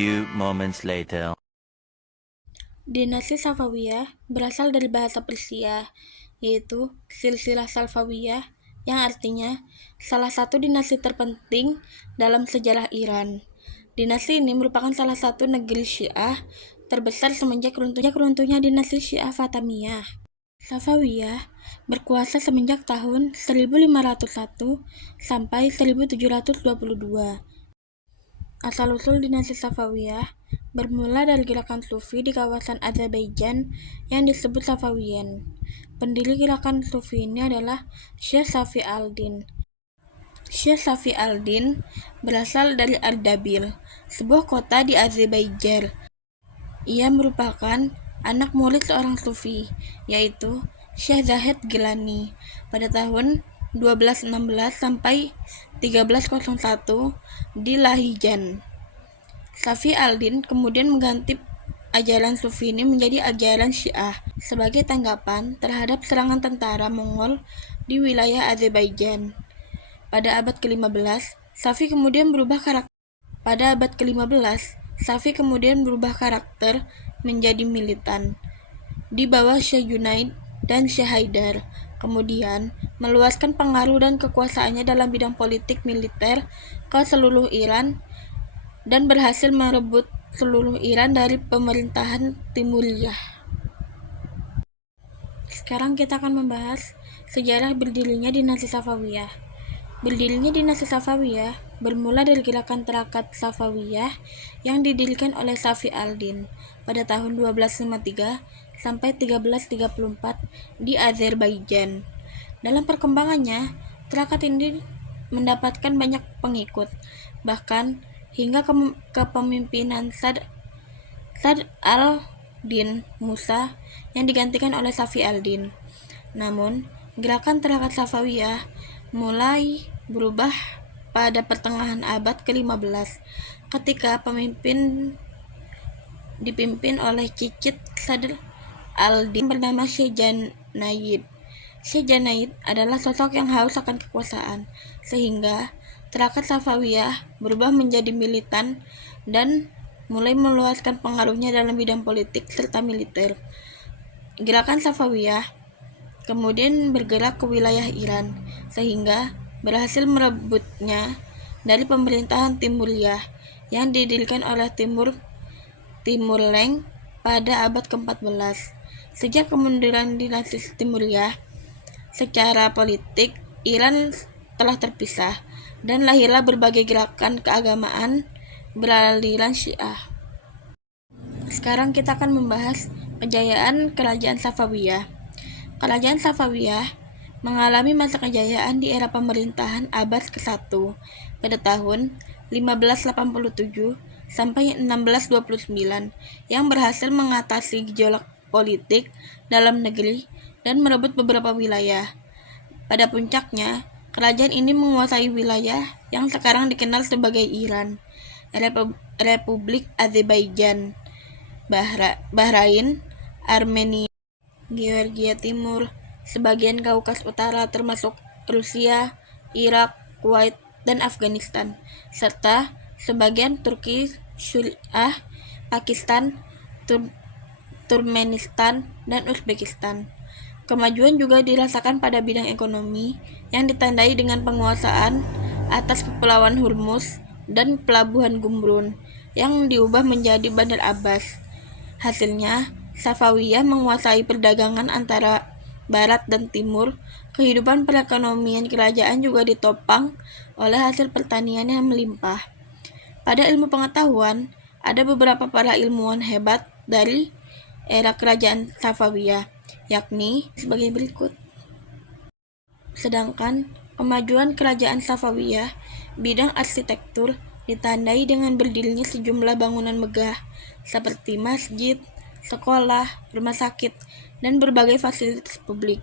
few moments later. Dinasti Safawiyah berasal dari bahasa Persia, yaitu silsilah Safawiyah, yang artinya salah satu dinasti terpenting dalam sejarah Iran. Dinasti ini merupakan salah satu negeri Syiah terbesar semenjak runtuhnya dinasti Syiah Fatimiyah. Safawiyah berkuasa semenjak tahun 1501 sampai 1722. Asal-usul dinasti Safawiyah bermula dari gerakan Sufi di kawasan Azerbaijan yang disebut Safawiyin. Pendiri gerakan Sufi ini adalah Syekh Safi al-Din. Syekh Safi al-Din berasal dari Ardabil, sebuah kota di Azerbaijan. Ia merupakan anak murid seorang Sufi, yaitu Syekh Zahid Gilani. Pada tahun 1216 sampai 1301 di Lahijan. Safi al-Din kemudian mengganti ajaran Sufi ini menjadi ajaran Syiah sebagai tanggapan terhadap serangan tentara Mongol di wilayah Azerbaijan. Pada abad ke-15, Safi kemudian berubah karakter menjadi militan di bawah Syekh Junaid dan Syekh Haidar. Kemudian meluaskan pengaruh dan kekuasaannya dalam bidang politik militer ke seluruh Iran dan berhasil merebut seluruh Iran dari pemerintahan Timuriyah. Sekarang kita akan membahas sejarah berdirinya dinasti Safawiyah. Berdirinya dinasti Safawiyah bermula dari gerakan terakat Safawiyah yang didirikan oleh Safi al-Din pada tahun 1253 sampai 1334 di Azerbaijan. Dalam perkembangannya, terakat ini mendapatkan banyak pengikut, bahkan hingga kepemimpinan Sadr al-Din Musa yang digantikan oleh Safi al-Din. Namun, gerakan terakat Safawiyah mulai berubah pada pertengahan abad ke-15 ketika dipimpin oleh cicit Sadr al-Din bernama Syekh Janaid. Syekh Janaid adalah sosok yang haus akan kekuasaan, sehingga terakat Safawiyah berubah menjadi militan dan mulai meluaskan pengaruhnya dalam bidang politik serta militer. Gerakan Safawiyah kemudian bergerak ke wilayah Iran, sehingga berhasil merebutnya dari pemerintahan Timuriyah yang didirikan oleh Timurleng pada abad ke-14. Sejak kemunduran dinasti Timuriyah, secara politik Iran telah terpisah dan lahirlah berbagai gerakan keagamaan beraliran Syiah. Sekarang kita akan membahas kejayaan Kerajaan Safawiyah. Kerajaan Safawiyah mengalami masa kejayaan di era pemerintahan Abbas ke-1 pada tahun 1587 sampai 1629 yang berhasil mengatasi gejolak politik dalam negeri dan merebut beberapa wilayah. Pada puncaknya, kerajaan ini menguasai wilayah yang sekarang dikenal sebagai Iran, Republik Azerbaijan, Bahrain, Armenia, Georgia Timur, sebagian Kaukas Utara termasuk Rusia, Irak, Kuwait, dan Afghanistan, serta sebagian Turki, Suriah, Pakistan, Turkmenistan, dan Uzbekistan. Kemajuan juga dirasakan pada bidang ekonomi yang ditandai dengan penguasaan atas Kepulauan Hormuz dan Pelabuhan Gumrun yang diubah menjadi Bandar Abbas. Hasilnya, Safawiyah menguasai perdagangan antara barat dan timur. Kehidupan perekonomian kerajaan juga ditopang oleh hasil pertanian yang melimpah. Pada ilmu pengetahuan, ada beberapa para ilmuwan hebat dari era kerajaan Safawiyah, yakni sebagai berikut. Sedangkan kemajuan kerajaan Safawiyah bidang arsitektur ditandai dengan berdirinya sejumlah bangunan megah seperti masjid, sekolah, rumah sakit, dan berbagai fasilitas publik.